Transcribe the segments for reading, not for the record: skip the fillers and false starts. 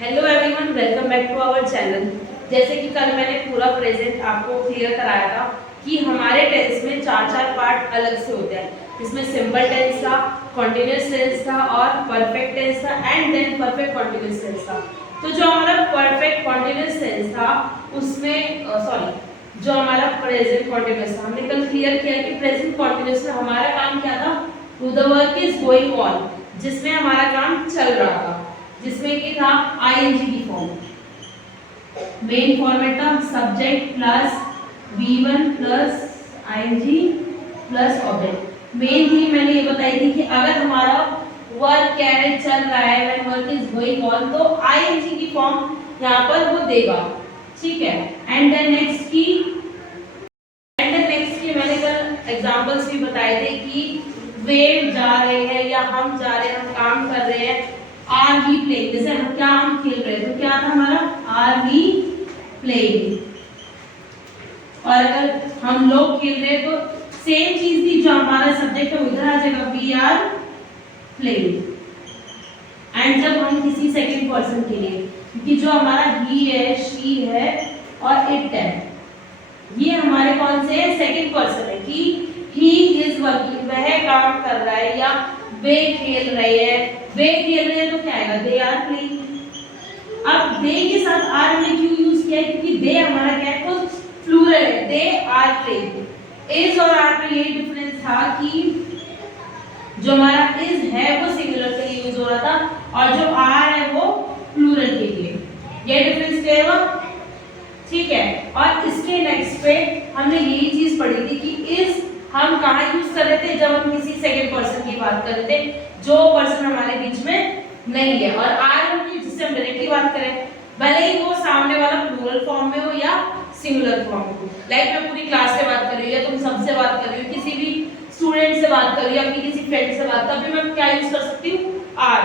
Hello everyone, welcome back to our channel. जैसे कि कल मैंने पूरा प्रेजेंट आपको क्लियर कराया था कि हमारे टेंस में चार पार्ट अलग से होते हैं, जिसमें सिंपल टेंस था, कॉन्टिन्यूअस टेंस था और परफेक्ट टेंस था and then perfect continuous tense था। तो जो हमारा परफेक्ट कॉन्टिन्यूअस टेंस था उसमें जो हमारा प्रेजेंट कॉन्टिन्यूअस था, हमने कल क्लियर किया कि प्रेजेंट कॉन्टिन्यूअस में हमारा काम क्या था, to the work is going on, जिसमें हमारा काम चल रहा था, जिसमें कि था आईएनजी की फॉर्म। मेन फॉर्मेट था subject plus V1 plus ING plus object. Main थी मैंने ये बताई थी कि अगर हमारा वर्क क्या है, चल रहा है, when work is going on, तो आईएनजी की फॉर्म यहाँ पर वो देगा, ठीक है। एंड देन नेक्स्ट की मैंने कल एग्जांपल्स भी बताए थे कि वे जा रहे हैं या हम जा रहे हैं, हम काम कर रहे हैं, आर वी प्लेइंग, जैसे हम खेल रहे हैं तो क्या था हमारा आर वी प्लेइंग। और अगर हम लोग खेल रहे हैं तो सेम चीज थी, जो हमारा सब्जेक्ट है उधर आ जाएगा वी आर प्लेइंग। एंड जब हम किसी सेकंड पर्सन के लिए, क्योंकि जो हमारा ही है, शी है और इट है, ये हमारे कौन से सेकंड पर्सन है कि ही इज वर्किंग, वह काम कर रहा है, या वे खेल रहे हैं, तो क्या आएगा दे आर प्लेइंग। अब दे के साथ आर हमने क्यों यूज किया, क्योंकि दे हमारा क्या है, कुछ प्लूरल है, दे आर प्लेइंग। इज और आर में ये डिफरेंस था कि जो हमारा इज है वो सिंगुलर के लिए यूज हो रहा था और जो आर है वो प्लूरल के लिए। ये डिफरेंस क्लियर हुआ, ठीक है। और इसके नेक्स्ट पे हमने यही चीज पढ़ी थी कि इज हम कहाँ यूज कर रहे थे, जब हम किसी सेकंड पर्सन की बात कर रहे थे, जो पर्सन हमारे बीच में नहीं है। और आर हम जिससे हम डायरेक्टली बात करें, भले ही वो सामने वाला प्लूरल फॉर्म में हो या सिंगुलर फॉर्म में हो। लाइक मैं पूरी क्लास से बात कर रही हूँ या तुम सबसे बात कर रही हो, किसी भी स्टूडेंट से बात कर रही हूँ, अपनी किसी फ्रेंड से बात, तब भी मैं क्या यूज कर सकती हूँ, आर,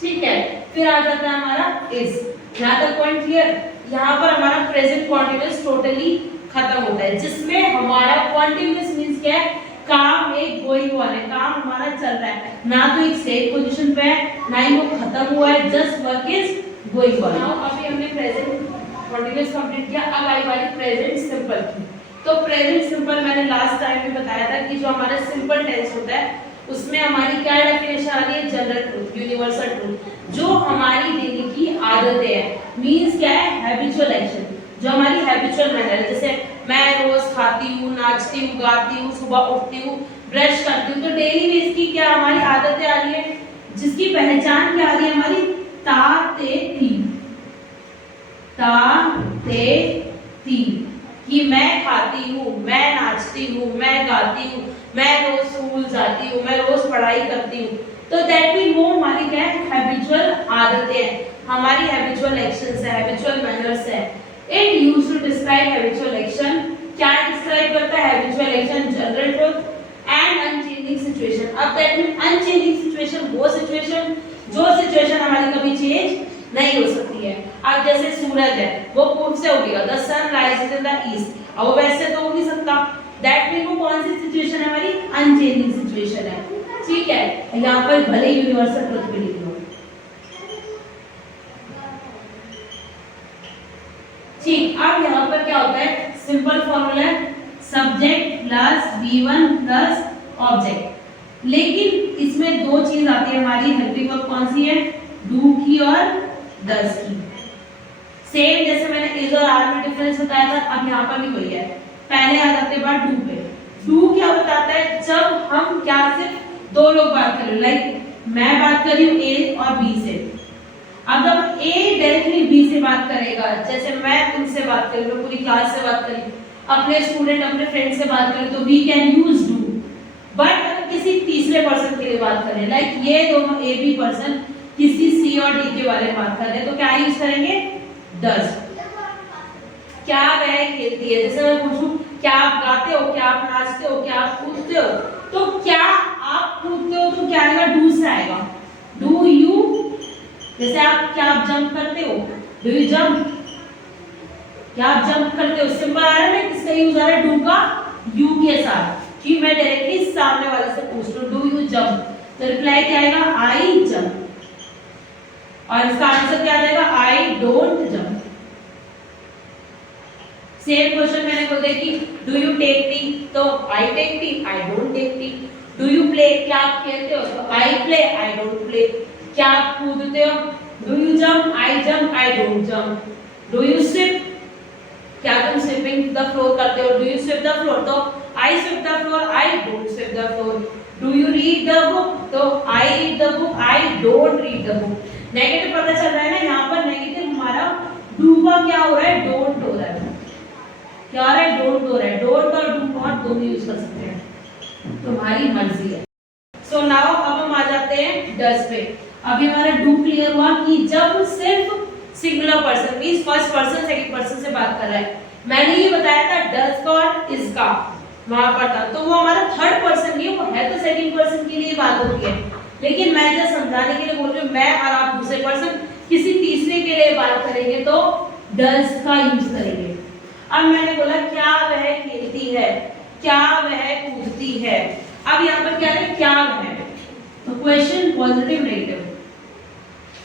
ठीक है। फिर आ जाता है हमारा इज। यहाँ तक पॉइंट क्लियर। यहाँ पर हमारा प्रेजेंट कॉन्टिन्यूअस टोटली खत्म होता है, जिसमें हमारा कॉन्टिन्यूअस मींस क्या है, काम एक गोइंग ऑन है, काम हमारा चल रहा है, ना तो एक स्टेट पोजीशन पे है ना ही वो खत्म हुआ है, just work is going on. Now अभी हमने प्रेजेंट कॉन्टिन्यूअस कंप्लीट किया, अब आई बारी प्रेजेंट सिंपल की। तो प्रेजेंट सिंपल मैंने लास्ट टाइम में बताया था कि जो हमारा सिंपल टेंस होता है उसमें हमारी क्या डेफिनेशन आ रही है, जनरल ट्रूथ, यूनिवर्सल ट्रूथ, जो हमारी डेली की आदतें हैं, मींस क्या है, हैबिचुअल एक्शन, जो हमारी हैबिचुअल मैनर है। जैसे मैं रोज खाती हूँ, नाचती हूँ, गाती हूँ, सुबह उठती हूँ, ब्रश करती हूँ, तो डेली बेस की क्या हमारी आदतें आ रही है, जिसकी पहचान क्या आ रही है हमारी, ता ते ती, ता ते ती, कि मैं खाती हूँ, मैं नाचती हूँ, मैं गाती हूँ, मैं रोज स्कूल जाती हूँ, मैं रोज पढ़ाई करती हूँ। तो दैट मीन वो हमारी क्या है, हैबिचुअल आदतें हैं, हमारी हैबिचुअल एक्शंस है, हैबिचुअल मैनर्स है। It used to describe habitual action. क्या डिस्क्राइब करता है habitual action, general truth and unchanging situation. अब दैट मीन अनचेंजिंग सिचुएशन वो सिचुएशन जो सिचुएशन हमारी कभी चेंज नहीं हो सकती है। अब जैसे सूरज है वो पूर्व से उगेगा, the sun rises in the east, अब वो वैसे तो उग नहीं सकता, दैट मीन वो कौन सी सिचुएशन है हमारी, अनचेंजिंग सिचुएशन है, ठीक है। यहाँ पर भले यूनिवर्सल ट्रूथ भी लिख लो, ठीक। अब यहाँ पर क्या होता है, सिंपल फॉर्मूला है subject plus V1 plus object, लेकिन इसमें दो चीज आती है हमारी हेल्पिंग वर्ब, कौन सी है, डू की और डज की। सेम जैसे मैंने इज और आर में डिफरेंस बताया था, अब यहाँ पर भी वही है। पहले आ जाते हैं बात डू पे। डू क्या बताता है, जब हम क्या सिर्फ दो लोग बात कर रहे हैं, लाइक मैं बात कर रही हूँ ए और बी से। अब जब ए डायरेक्टली बी से बात करेगा, जैसे मैं तुमसे बात कर रही हूँ, पूरी क्लास से बात कर रही हूँ, अपने स्टूडेंट अपने फ्रेंड से बात करें, तो we can use do. But अगर किसी तीसरे पर्सन के लिए बात करें, लाइक ये दोनों ए बी पर्सन किसी सी और डी के बारे में बात कर रहे हैं, तो क्या यूज करेंगे, डज। क्या वह खेलती है, जैसे मैं पूछूं क्या आप गाते हो, क्या आप नाचते हो, क्या आप कूदते हो, तो क्या आप कूदते हो तो क्या आएगा, डू से आएगा, डू यू। जैसे क्या आप जंप करते हो, डू यू जंप, क्या आप जंप करते हो, सिंपल आ रहा है ना, किसका यूज आ रहा है, डू का यू के साथ, कि मैं डायरेक्टली सामने वाले से पूछ रहा हूं, डू यू जंप, तो रिप्लाई क्या आएगा, आई जंप। और इसका आंसर क्या आ जाएगा, I don't jump. Same question मैंने बोल दिया कि डू यू टेक टी, तो I take tea, I don't take tea. Do you play, क्या आप खेलते हो, तो I play, I don't play. क्या आप कूदते हो, do you jump, I jump, I don't jump. Do you sweep, क्या तुम स्विपिंग द फ्लोर करते हो, do you sweep the floor, तो I sweep the floor, I don't sweep the floor. Do you read the book, तो I read the book, I don't read the book. Negative पता चल रहा है ना, यहाँ पर नेगेटिव हमारा डू का क्या हो रहा है, डोंट हो रहा है। क्या हो रहा है, डोंट हो रहा है। डोंट और डू नॉट दोनों यूज कर सकते हैं, तुम्हारी मर्जी है। सो नाउ अब हम आ जाते हैं डज पे। अभी हमारा डू क्लियर हुआ कि जब सिर्फ singular person means first person second person से बात कर रहा है। मैंने ये बताया था डज का और इज का वहां पर था, तो वो हमारा थर्ड पर्सन नहीं, वो है तो सेकंड पर्सन के लिए बात होती है, लेकिन मैं जब समझाने के लिए बोल रही हूँ, मैं और आप दूसरे पर्सन किसी तीसरे के लिए बात करेंगे तो डज का यूज करेंगे। अब मैंने बोला क्या वह खेलती है, क्या वह कूदती है। अब यहाँ पर क्या है, क्या वह, तो क्वेश्चन पॉजिटिव नेगेटिव।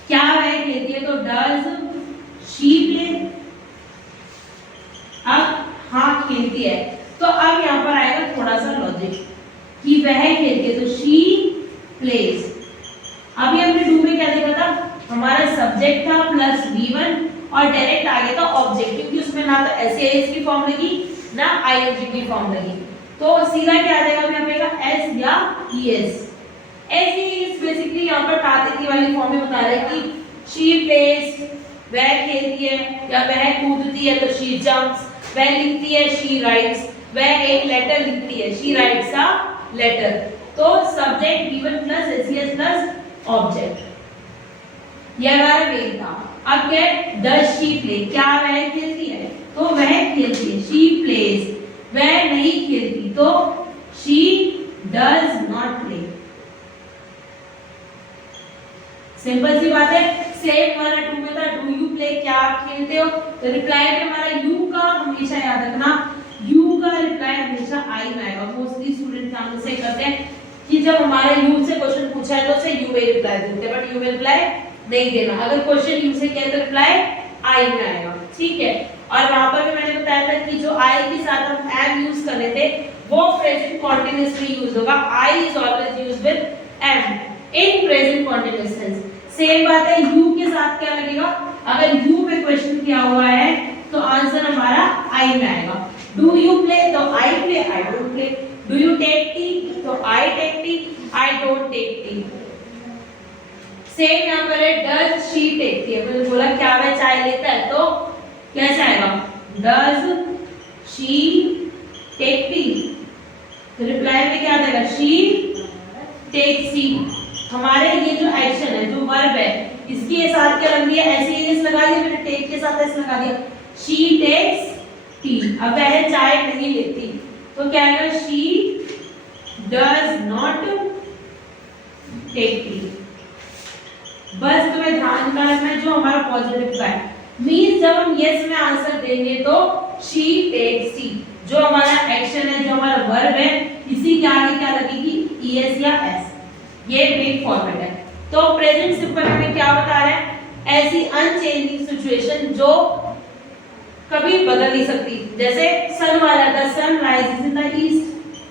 क्या वह खेलती है, तो डज शी प्ले। अब हाँ खेलती है, तो अब यहाँ पर आएगा थोड़ा सा लॉजिक कि वह खेलती है, तो शी प्लेज। अभी हमने डू में क्या देखा था, हमारा सब्जेक्ट था प्लस V1 और डायरेक्ट आ गया था ऑब्जेक्ट, क्योंकि उसमें ना तो एस की फॉर्म लगी ना आईएनजी की फॉर्म लगी, तो सीधा क्या आ जाएगा यहाँ पे एस या ईएस। एस बेसिकली यहाँ पर तातीती वाली फॉर्म में बता रहा है कि शी प्लेज, वह खेलती है या वह कूदती है, तो शी जंप्स। वह लिखती है, शी राइट्स। वह एक लेटर लिखती है, शी राइट्स अ लेटर। तो subject given plus SES plus object, यह हमारा मेन था। अब क्या है, डज शी प्ले, क्या वह खेलती है, तो वह खेलती है, शी प्लेज। वह नहीं खेलती, तो she does not play. Simple सी बात है। सेम हमारा टू में था, डू यू प्ले, क्या आप खेलते हो, तो रिप्लाई में हमारा यू का हमेशा याद रखना, यू का रिप्लाई हमेशा आई में आएगा। मोस्टली स्टूडेंट काम से करते हैं कि जब हमारे यू से क्वेश्चन पूछा है तो उसे यू में रिप्लाई देते हैं, बट यू में रिप्लाई नहीं देना। अगर क्वेश्चन यू से किया तो रिप्लाई आई में आएगा, ठीक है। और वहां पर भी मैंने बताया था कि जो आई के साथ हम एम यूज कर रहे थे वो प्रेजेंट कॉन्टिन्यूअसली यूज होगा। I is always used with am in present continuous tense. Same बात है, यू के साथ क्या लगेगा, अगर यू पे क्वेश्चन किया हुआ है तो आंसर हमारा आई में आएगा। डू यू प्ले, तो I play, I don't play. Do you take tea, तो I take tea, I don't take tea. Same यहाँ पर है, डज शी टेक टी। मैंने बोला क्या वह चाय लेता है, तो कैसे आएगा, डज शी टेक टी। तो रिप्लाई में क्या आ जाएगा, शी टेक सी। हमारे ये जो एक्शन है, जो वर्ब है, इसके साथ क्या लग दिया, ऐसे ही एस लगा दिया, मैंने टेक के साथ एस लगा दिया, शी टेक्स टी। अब वह चाय नहीं लेती, तो क्या है, she does not take tea. बस तुम्हें ध्यान में रखना है जो हमारा पॉजिटिव का है, मींस जब हम यस में आंसर देंगे तो शी टेक्स टी। जो हमारा एक्शन है, जो हमारा वर्ब है, इसी के आगे क्या लगेगी, ईएस या एस। ये मेन फॉर्मेट है। तो प्रेजेंट सिंपल हमें क्या बता रहा है, ऐसी अनचेंजिंग सिचुएशन जो कभी बदल नहीं सकती। जैसे सन वाला था, sun rises in the east.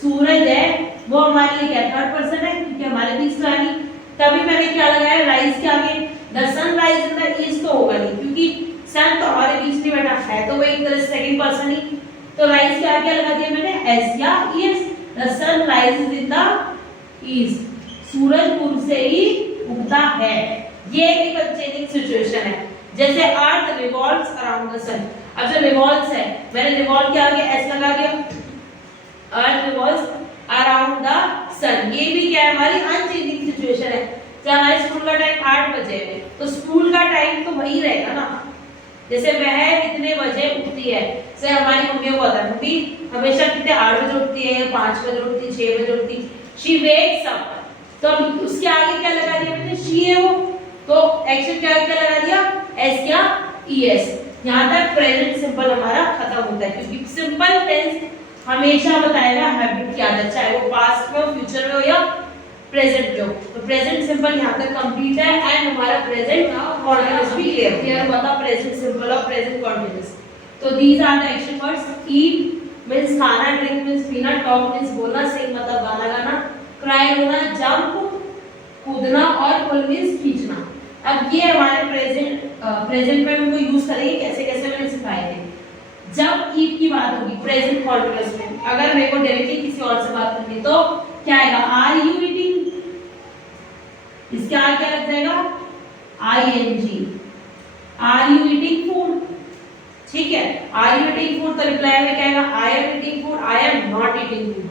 सूरज है वो हमारे लिए क्या थर्ड पर्सन है, क्योंकि हमारे बीच का नहीं। तभी मैंने क्या लगाया, राइज के आगे the sun rise in the east तो होगा नहीं, क्योंकि सन तो हमारे बीच नहीं बैठा है, तो वो एक तरह से सेकंड पर्सन ही। तो राइज के आगे लगा दिया मैंने एस या ES. The sun rises in the east, सूरज पूर्व से ही उगता है। ये एक अनचेंजिंग सिचुएशन है। जैसे अर्थ रिवॉल्व्स अराउंड द सन। अब जो रिवॉल्व्स है, मैंने रिवॉल्व के आगे एस लगा दिया, अर्थ रिवॉल्व्स अराउंड द सन। ये भी क्या है, हमारी अनचेंजिंग सिचुएशन है। जब हमारे स्कूल का टाइम 8 बजे है, तो स्कूल का टाइम तो वही रहेगा ना। जैसे वह कितने बजे उठती है, जैसे हमारी मम्मी को पता है, मम्मी हमेशा कितने 8 बजे उठती है, 5 बजे उठती है, 6 बजे उठती है। शी वेक्स अप, तो अब उसके आगे क्या लगा दिया मैंने, शी है वो, तो एक्शन क्या क्या लगा दिया, एस या ईएस। यहाँ तक प्रेजेंट सिंपल हमारा खत्म होता है, क्योंकि सिंपल टेंस हमेशा बताएगा हैबिट की आदत, चाहे वो पास्ट में हो, फ्यूचर में हो या प्रेजेंट जो, तो प्रेजेंट सिंपल यहाँ तक कंप्लीट है एंड हमारा प्रेजेंट कॉन्टिन्यूअस भी क्लियर हुआ था, प्रेजेंट सिंपल और प्रेजेंट कॉन्टिन्यूअस। तो these are the action words. Eat means खाना, ड्रिंक मींस पीना, टॉक मींस बोलना, सिंग मतलब गाना गाना, क्राई रोना, जंप कूदना और पुल मींस खींचना। अब ये हमारे प्रेजेंट में हमको यूज करेंगे, कैसे कैसे मैंने सिखाए थे। जब ईट की बात होगी प्रेजेंट कॉन्टिन्यूअस में, अगर मेरे को डायरेक्टली किसी और से बात करनी तो क्या आएगा, आर यू ईटिंग, इसके आगे क्या लग जाएगा, ING, are you eating food, ठीक है। आर यू ईटिंग फूड तो रिप्लाई में क्या आएगा, I am eating food, I am not eating food.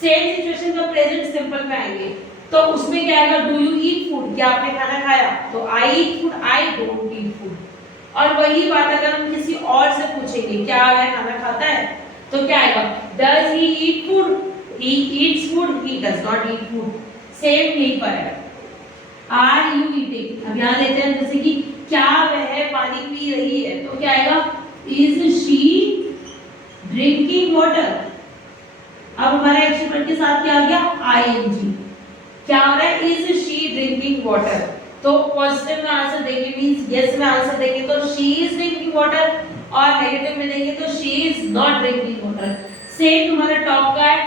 Same situation का प्रेजेंट सिंपल में आएंगे तो उसमें क्या आएगा, डू यू ईट फूड, क्या आपने खाना खाया, तो I eat food, I don't eat food. और वही बात अगर हम किसी और से पूछेंगे क्या वह खाना खाता है, तो क्या आएगा, does he eat food, he eats food, he does not eat food. Same यही पर है। आर यू ईटिंग, अब यहाँ लेते हैं जैसे कि क्या वह पानी पी रही है, तो क्या आएगा, इज शी ड्रिंकिंग वाटर। अब हमारा एक्शन वर्ड के साथ क्या आ गया, आईएनजी। क्या हो रहा है, इज शी ड्रिंकिंग वाटर, तो पॉजिटिव में आंसर देंगे मींस यस में आंसर देंगे तो शी इज ड्रिंकिंग वाटर, और नेगेटिव में देंगे तो she is not drinking water. Same तुम्हारा टॉक का है,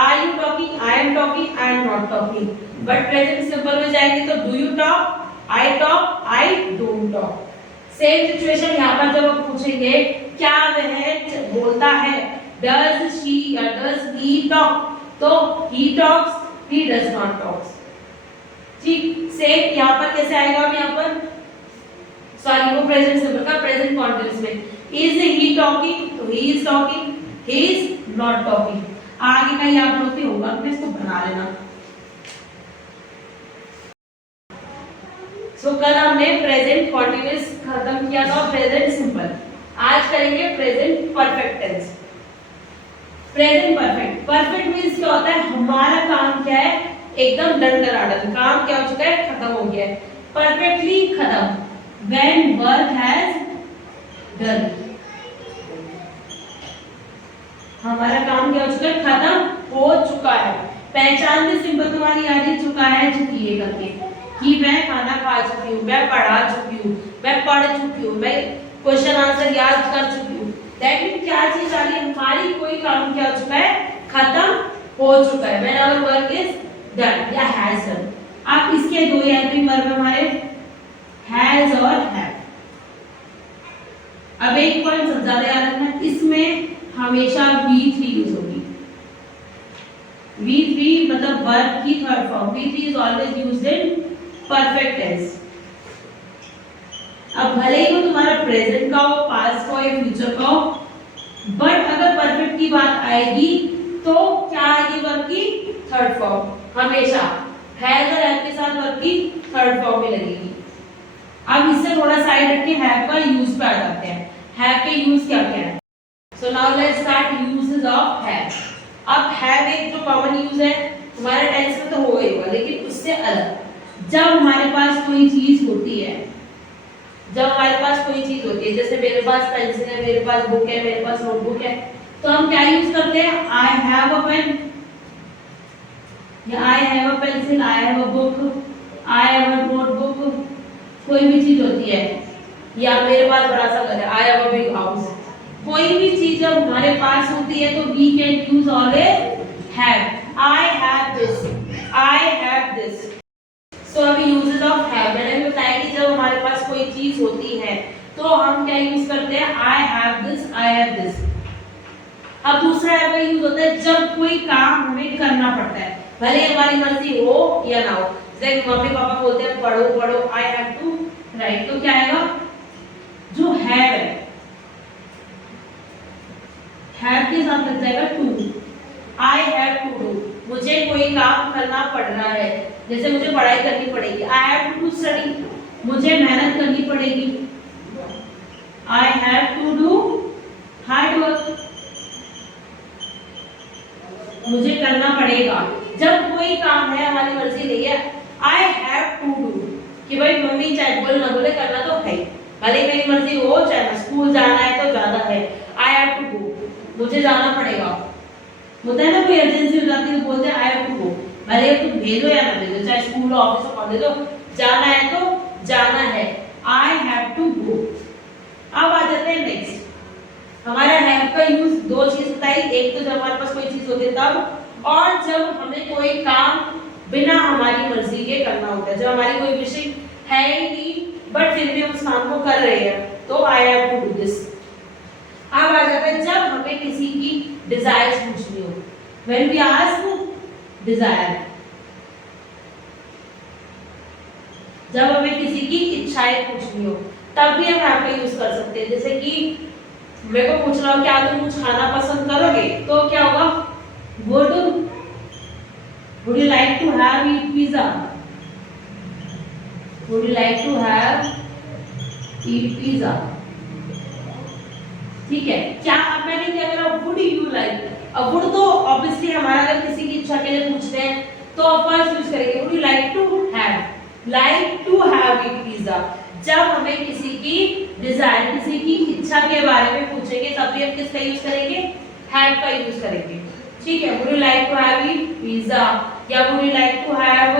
are you talking, I am talking, I am not talking. But present simple में जाएंगे तो do you talk, I talk, I don't talk. Same situation यहाँ पर जब हम पूछेंगे क्या वह बोलता है, डज शी या डज ही टॉक, तो he talks, he does not talk। ठीक, सेम यहाँ पर कैसे आएगा, हम यहाँ पर सॉरी वो प्रेजेंट सिंपल का प्रेजेंट कॉन्टिन्यूअस में, is he talking, तो he is talking, he is not talking। आगे का ही आप लोग के होगा, अपने इसको बना लेना। सो कल हमने प्रेजेंट कॉन्टिन्यूअस खत्म किया था, प्रेजेंट सिंपल। आज करेंगे present perfect tense. Present perfect, perfect means क्या होता है, हमारा काम क्या है, एकदम डंडराडन, काम क्या हो चुका है, खत्म हो गया है, परफेक्टली खत्म। व्हेन वर्क हैज डन, हमारा काम क्या हो चुका है, खत्म हो चुका है। पहचान में सिंपल तुम्हारी याद ही चुका है, चुकी है करके, कि मैं खाना खा चुकी हूँ, मैं पढ़ा चुकी हूँ, मैं पढ़ चुकी हूँ, मैं क्वेश्चन आंसर याद कर चुकी हूँ। दैट मीन क्या चीज आ रही है, हमारी कोई काम क्या हो चुका है, खत्म हो चुका है। When our work is done या हैज डन। आप इसके दो हेल्पिंग वर्ब हमारे हैज और हैव। अब एक पॉइंट सब ज्यादा याद रखना, इसमें हमेशा V3 यूज होगी। V3 मतलब वर्ब की third form, V3 is always used in perfect tense. अब भले ही वो तुम्हारा प्रेजेंट का हो, पास्ट का हो या फ्यूचर का हो, बट अगर परफेक्ट की बात आएगी तो क्या आएगी, वर्ब की थर्ड फॉर्म हमेशा हैज और हैव के साथ वर्ब की थर्ड फॉर्म में लगेगी। अब इससे थोड़ा साइड हट के हैव का यूज पे आ जाते हैं। हैव के यूज क्या क्या है, so now let's start uses of have. अब हैव एक जो कॉमन यूज है तुम्हारे टेंस में तो हो गई होगा, लेकिन उससे अलग जब हमारे पास कोई चीज होती है, जब हमारे पास कोई चीज होती है, जैसे मेरे पास पेंसिल है, मेरे पास बुक है, मेरे पास नोटबुक है, तो हम क्या यूज करते हैं, आई हैव अ पेन, या आई have a pencil, I have a book, I have a notebook. कोई भी चीज होती है, या मेरे पास बड़ा सा घर है, I have a big house. कोई भी चीज जब हमारे पास होती है तो we can use always have. I have this, I have this. So अभी यूजेस ऑफ हैव मैंने बताया कि जब हमारे पास कोई चीज होती है तो हम क्या यूज करते हैं, आई have this, I have this. अब दूसरा हैव का यूज होता है जब कोई काम हमें करना पड़ता है, भले हमारी मर्जी हो या ना हो। जैसे मम्मी पापा बोलते हैं पढ़ो पढ़ो, आई हैव टू राइट, तो क्या आएगा, जो हैव है, हैव के साथ लग जाएगा to. I have to do, मुझे कोई काम करना पड़ रहा है, जैसे मुझे पढ़ाई करनी पड़ेगी, आई हैव टू स्टडी, मुझे मेहनत करनी पड़ेगी, I have to do hard work, मुझे करना पड़ेगा। जब कोई काम है हमारी मर्जी नहीं है, आई हैव टू डू, कि भाई मम्मी चाहे बोले ना बोले करना तो है, भले मेरी मर्जी हो, चाहे स्कूल जाना है तो जाना है, आई हैव टू गो, मुझे जाना पड़ेगा। होता है ना कोई इमरजेंसी हो जाती है तो बोलते हैं आई हैव टू गो, भले तुम भेजो या ना भेजो, चाहे स्कूल ऑफिस और कॉलेज हो, जाना है तो जाना है, आई हैव टू गो। अब आ जाते हैं नेक्स्ट, हमारा हैव का यूज दो चीज बताई, एक तो जब हमारे पास कोई चीज होती है तब, और जब हमें कोई काम बिना हमारी मर्जी के करना होता है, जब हमारी कोई विशिंग है ही नहीं बट फिर भी हम उस काम को कर रहे हैं, तो I have to do this. अब आ जाता है जब हमें किसी की डिजायर्स पूछनी हो, व्हेन वी आस्क डिजायर, जब हमें किसी की इच्छाएं पूछनी हो तब भी हम हैव का यूज कर सकते हैं। जैसे कि मेरे को पूछना हो क्या तुम कुछ खाना पसंद करोगे, तो क्या होगा, would you like to have eat pizza, would you like to have eat pizza, ठीक है। क्या अब मैंने क्या करा, would you like, अब would तो ऑब्वियसली हमारा अगर किसी की इच्छा के लिए पूछते हैं तो ऑफकोर्स यूज करेंगे, would you like to have eat pizza। जब हमें किसी की डिजायर, किसी की इच्छा के बारे में पूछेंगे तब भी हम किसका यूज करेंगे, हैव का यूज करेंगे, ठीक है। would you like to have eat pizza या would you like to have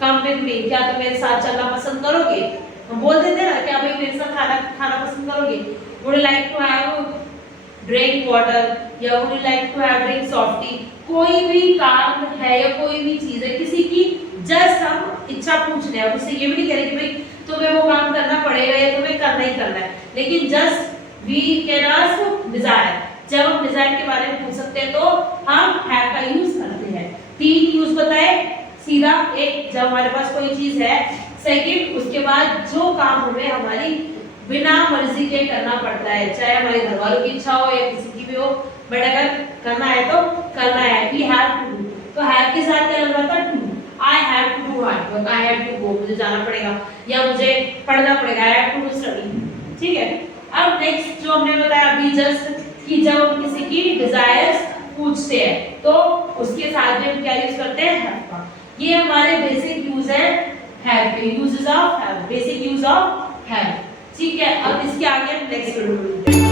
come with me, क्या तुम मेरे साथ चलना पसंद करोगे, हम बोल देते हैं ना क्या भाई मेरे साथ खाना पसंद करोगे, would you like to have drink water या would you like to have drink soft tea। कोई भी काम है या कोई भी चीज है किसी की, जस्ट हम इच्छा पूछ रहे हैं, उससे ये भी नहीं कह रहे कि भाई तुम्हें वो काम करना पड़ेगा या तुम्हें करना ही करना है, लेकिन just we can ask desire, जब हम डिजायर के बारे में पूछ सकते हैं तो हम हैव का यूज करते हैं। तीन यूज बताए सीधा, एक जब हमारे पास कोई चीज है, सेकंड उसके बाद जो काम हमें हमारी बिना मर्जी के करना पड़ता है, चाहे हमारे घर वालों की इच्छा हो या किसी की भी हो, बट अगर करना है तो करना है, वी हैव टू डू, तो हैव के साथ क्या लग रहा था, to, I have to do hard work, I have to go, मुझे जाना पड़ेगा या मुझे पढ़ना पड़ेगा, I have to do study, ठीक है। अब नेक्स्ट जो हमने बताया अभी जस्ट, कि जब हम किसी की डिजायर्स पूछते हैं तो उसके साथ में हम क्या यूज करते हैं, हैव का। ये हमारे बेसिक यूज है हैव के, uses of have, basic use of have, ठीक है। अब इसके आगे हम नेक्स्ट वीडियो में